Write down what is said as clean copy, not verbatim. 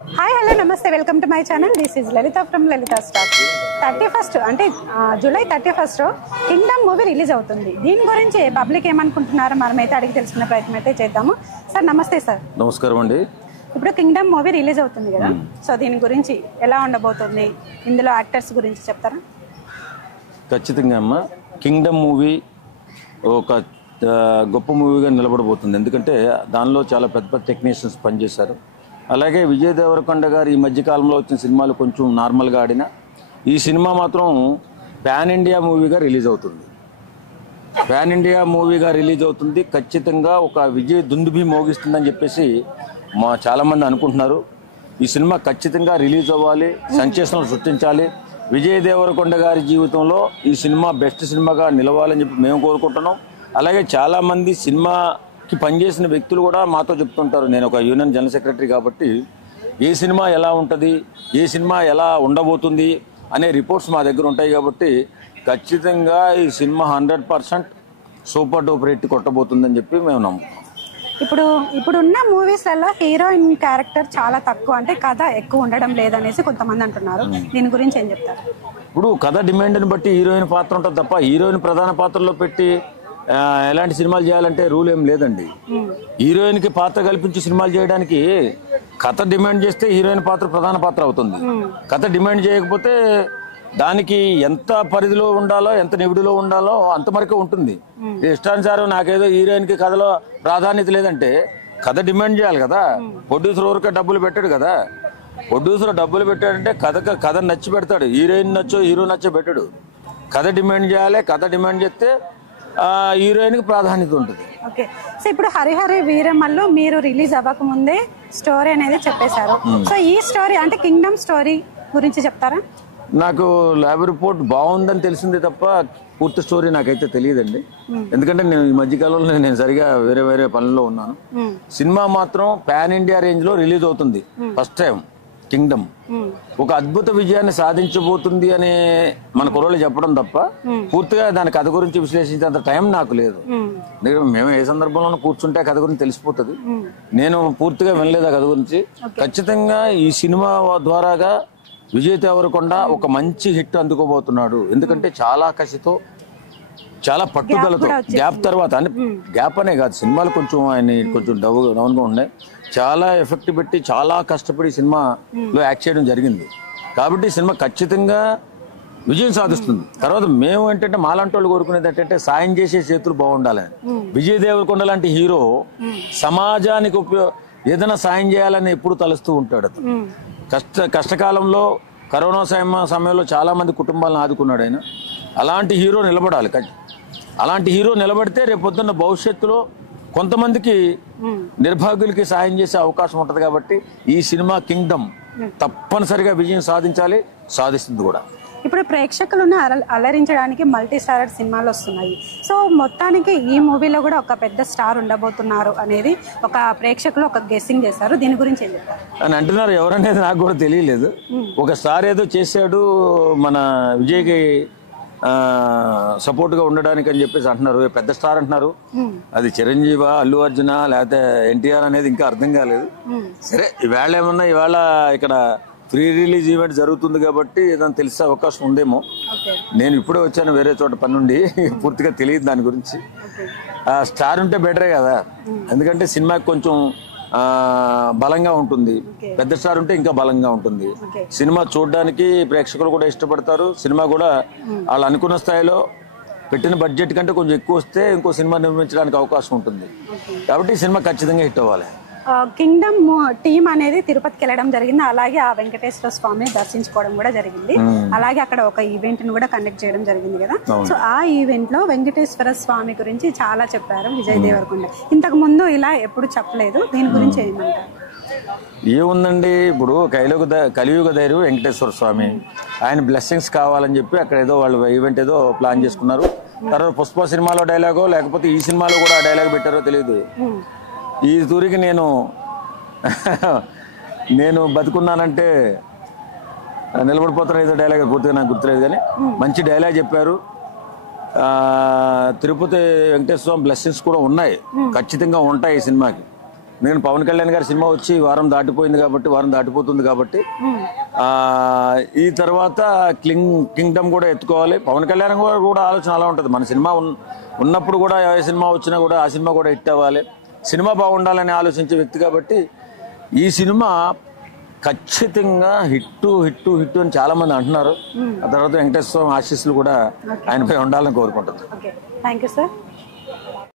Hi hello నమస్తే welcome to my channel. This is Lalitha from Lalitha star. 31st అంటే July 31st Kingdom movie release అవుతుంది. దీని గురించి public ఏమనుకుంటున్నారో మనమైతే అడిగి తెలుసుకునే ప్రయత్నం అయితే చేద్దాము. సార్ నమస్తే. సార్ నమస్కారం అండి. ఇప్పుడు కింగ్డమ్ మూవీ రిలీజ్ అవుతుంది కదా, సో దీని గురించి ఎలా ఉండబోతుంది, ఇందులో యాక్టర్స్ గురించి చెప్తారా? ఖచ్చితంగా అమ్మ, కింగ్డమ్ మూవీ ఒక గొప్ప మూవీగా నిలబడబోతుంది. ఎందుకంటే దానిలో చాలా పెద్ద పెద్ద టెక్నీషియన్స్ పనిచేశారు. అలాగే విజయ్ దేవరకొండ గారు ఈ మధ్యకాలంలో వచ్చిన సినిమాలు కొంచెం నార్మల్గా ఆడిన ఈ సినిమా మాత్రం పాన్ ఇండియా మూవీగా రిలీజ్ అవుతుంది. పాన్ ఇండియా మూవీగా రిలీజ్ అవుతుంది. ఖచ్చితంగా ఒక విజయ్ దుందుభి మోగిస్తుందని చెప్పేసి చాలామంది అనుకుంటున్నారు. ఈ సినిమా ఖచ్చితంగా రిలీజ్ అవ్వాలి, సెన్సేషనల్ సృష్టించాలి. విజయ్ దేవరకొండ గారి జీవితంలో ఈ సినిమా బెస్ట్ సినిమాగా నిలవాలని చెప్పి మేము కోరుకుంటున్నాం. అలాగే చాలామంది సినిమాకి పనిచేసిన వ్యక్తులు కూడా మాతో చెప్తుంటారు. నేను ఒక యూనియన్ జనరల్ సెక్రటరీ కాబట్టి ఏ సినిమా ఎలా ఉంటుంది, ఏ సినిమా ఎలా ఉండబోతుంది అనే రిపోర్ట్స్ మా దగ్గర ఉంటాయి. కాబట్టి ఖచ్చితంగా ఈ సినిమా 100% సూపర్ డూపర్ హిట్ కొట్టబోతుందని చెప్పి మేము నమ్ముతాం. ఇప్పుడున్న మూవీస్లలో హీరోయిన్ క్యారెక్టర్ చాలా తక్కువ, అంటే కథ ఎక్కువ ఉండడం లేదనేసి కొంతమంది అంటున్నారు. దీని గురించి ఏం చెప్తారు? ఇప్పుడు కథ డిమాండ్ని బట్టి హీరోయిన్ పాత్ర ఉంటుంది తప్ప హీరోయిన్ ప్రధాన పాత్రలో పెట్టి ఎలాంటి సినిమాలు చేయాలంటే రూల్ ఏం లేదండి. హీరోయిన్కి పాత్ర కల్పించి సినిమాలు చేయడానికి కథ డిమాండ్ చేస్తే హీరోయిన్ పాత్ర ప్రధాన పాత్ర అవుతుంది. కథ డిమాండ్ చేయకపోతే దానికి ఎంత పరిధిలో ఉండాలో, ఎంత నివిడిలో ఉండాలో అంతవరకే ఉంటుంది. ఇష్టానుసారం నాకేదో హీరోయిన్కి కథలో ప్రాధాన్యత లేదంటే కథ డిమాండ్ చేయాలి కదా. ప్రొడ్యూసర్ ఊరికే డబ్బులు పెట్టాడు కదా. ప్రొడ్యూసర్ డబ్బులు పెట్టాడంటే కథ నచ్చి పెడతాడు. హీరోయిన్ నచ్చో హీరో నచ్చో పెట్టాడు. కథ డిమాండ్ చేయాలి. కథ డిమాండ్ చేస్తే హీరోయిన్కి ప్రాధాన్యత ఉంటుంది. ఓకే, సో ఇప్పుడు హరిహర వీరమల్లు మీరు రిలీజ్ అవ్వక ముందే స్టోరీ అనేది చెప్పేశారు. సో ఈ స్టోరీ అంటే కింగ్డమ్ స్టోరీ గురించి చెప్తారా? నాకు ల్యాబ్ రిపోర్ట్ బాగుందని తెలిసిందే తప్ప పూర్తి స్టోరీ నాకైతే తెలియదండి. ఎందుకంటే నేను ఈ మధ్యకాలంలో నేను సరిగా వేరే పనుల్లో ఉన్నాను. సినిమా మాత్రం పాన్ ఇండియా రేంజ్ లో రిలీజ్ అవుతుంది. ఫస్ట్ టైం కింగ్డమ్ ఒక అద్భుత విజయాన్ని సాధించబోతుంది అని మన కుర్రోళ్ళు చెప్పడం తప్ప పూర్తిగా దాని కథ గురించి విశ్లేషించేంత టైం నాకు లేదు. మేము ఏ సందర్భంలోనూ కూర్చుంటే కథ గురించి తెలిసిపోతుంది. నేను పూర్తిగా వినలేదు ఆ కథ గురించి. ఖచ్చితంగా ఈ సినిమా ద్వారాగా విజయ్ దేవరకొండ ఒక మంచి హిట్ అందుకోబోతున్నాడు. ఎందుకంటే చాలా కసితో, చాలా పట్టుదలతో గ్యాప్ తర్వాత, అంటే గ్యాప్ అనే కాదు, సినిమాలు కొంచెం ఆయన కొంచెం డౌన్గా ఉన్నాయి. చాలా ఎఫెక్ట్ పెట్టి చాలా కష్టపడి సినిమాలో యాక్ట్ చేయడం జరిగింది. కాబట్టి సినిమా ఖచ్చితంగా విజయం సాధిస్తుంది. తర్వాత మేము ఏంటంటే మాలాంటి వాళ్ళు కోరుకునేది ఏంటంటే సాయం చేసే చేతులు బాగుండాలని. విజయ్ దేవరకొండ లాంటి హీరో సమాజానికి ఏదైనా సాయం చేయాలని ఎప్పుడు తలుస్తూ ఉంటాడు. కష్టకాలంలో కరోనా సమయంలో చాలా మంది కుటుంబాలను ఆదుకున్నాడు ఆయన. అలాంటి హీరో నిలబడాలి. అలాంటి హీరో నిలబడితే రేపొద్దున్న భవిష్యత్తులో కొంతమందికి నిర్భాగ్యులకి సాయం చేసే అవకాశం ఉంటుంది. కాబట్టి ఈ సినిమా కింగ్డమ్ తప్పనిసరిగా విజయం సాధించాలి, సాధిస్తుంది కూడా. ఇప్పుడు ప్రేక్షకులను అలరించడానికి మల్టీ స్టారర్ సినిమాలు వస్తున్నాయి. సో మొత్తానికి ఈ మూవీలో కూడా ఒక పెద్ద స్టార్ ఉండబోతున్నారు అనేది ఒక ప్రేక్షకులు ఒక గెస్సింగ్ చేశారు. దీని గురించి ఏం చెప్తారు అని అంటున్నారు. ఎవరనేది నాకు కూడా తెలియలేదు. ఒక స్టార్ ఏదో చేశాడు మన విజయ్కి సపోర్ట్ గా ఉండడానికి అని చెప్పేసి అంటున్నారు. పెద్ద స్టార్ అంటున్నారు. అది చిరంజీవి, అల్లు అర్జున, లేకపోతే ఎన్టీఆర్ అనేది ఇంకా అర్థం కాలేదు. సరే, ఇవాళ ఏమన్నా ఇవాళ ఇక్కడ ప్రీ రిలీజ్ ఈవెంట్ జరుగుతుంది కాబట్టి ఏదైనా తెలిసే అవకాశం ఉందేమో. నేను ఇప్పుడే వచ్చాను వేరే చోట పని నుండి, పూర్తిగా తెలియదు దాని గురించి. స్టార్ ఉంటే బెటరే కదా, ఎందుకంటే సినిమాకి కొంచెం బలంగా ఉంటుంది. పెద్ద స్టార్ ఉంటే ఇంకా బలంగా ఉంటుంది. సినిమా చూడడానికి ప్రేక్షకులు కూడా ఇష్టపడతారు. సినిమా కూడా వాళ్ళు అనుకున్న స్థాయిలో పెట్టిన బడ్జెట్ కంటే కొంచెం ఎక్కువ వస్తే ఇంకో సినిమా నిర్మించడానికి అవకాశం ఉంటుంది. కాబట్టి ఈ సినిమా ఖచ్చితంగా హిట్ అవ్వాలి. కింగ్డమ్ టీమ్ అనేది తిరుపతికి వెళ్ళడం జరిగింది. అలాగే ఆ వెంకటేశ్వర స్వామిని దర్శించుకోవడం కూడా జరిగింది. అలాగే అక్కడ ఒక ఈవెంట్ ను కూడా కండక్ట్ చేయడం జరిగింది కదా. సో ఆ ఈవెంట్ లో వెంకటేశ్వర స్వామి గురించి చాలా చెప్పారు విజయ్ దేవరకొండ. ఇంతకు ముందు ఇలా ఎప్పుడు చెప్పలేదు. దీని గురించి ఏమంటారు? ఏముందండి, ఇప్పుడు కలియుగ ధైర్యం వెంకటేశ్వర స్వామి, ఆయన బ్లెస్సింగ్స్ కావాలని చెప్పి అక్కడ ఏదో వాళ్ళు ఈవెంట్ ఏదో ప్లాన్ చేసుకున్నారు. తర్వాత పుష్ప సినిమాలో డైలాగో లేకపోతే ఈ సినిమాలో కూడా డైలాగ్ పెట్టారో తెలియదు. ఈ తూరికి నేను బతుకున్నానంటే నిలబడిపోతారు ఏదో డైలాగ్, పూర్తిగా నాకు గుర్తులేదు కానీ మంచి డైలాగ్ చెప్పారు. తిరుపతి వెంకటేశ్వర స్వామి బ్లెస్సింగ్స్ కూడా ఉన్నాయి, ఖచ్చితంగా ఉంటాయి ఈ సినిమాకి. నేను పవన్ కళ్యాణ్ గారి సినిమా వచ్చి వారం దాటిపోతుంది కాబట్టి ఈ తర్వాత కింగ్డమ్ కూడా ఎత్తుకోవాలి. పవన్ కళ్యాణ్ గారు కూడా ఆలోచన అలా ఉంటుంది. మన సినిమా ఉన్నప్పుడు కూడా ఏ సినిమా వచ్చినా కూడా ఆ సినిమా కూడా హిట్ అవ్వాలి, సినిమా బాగుండాలని ఆలోచించే వ్యక్తి కాబట్టి ఈ సినిమా ఖచ్చితంగా హిట్ అని చాలా మంది అంటున్నారు. ఆ తర్వాత వెంకటేశ్వర స్వామి ఆశీస్సులు కూడా ఆయనపై ఉండాలని కోరుకుంటున్నాను. Thank you sir.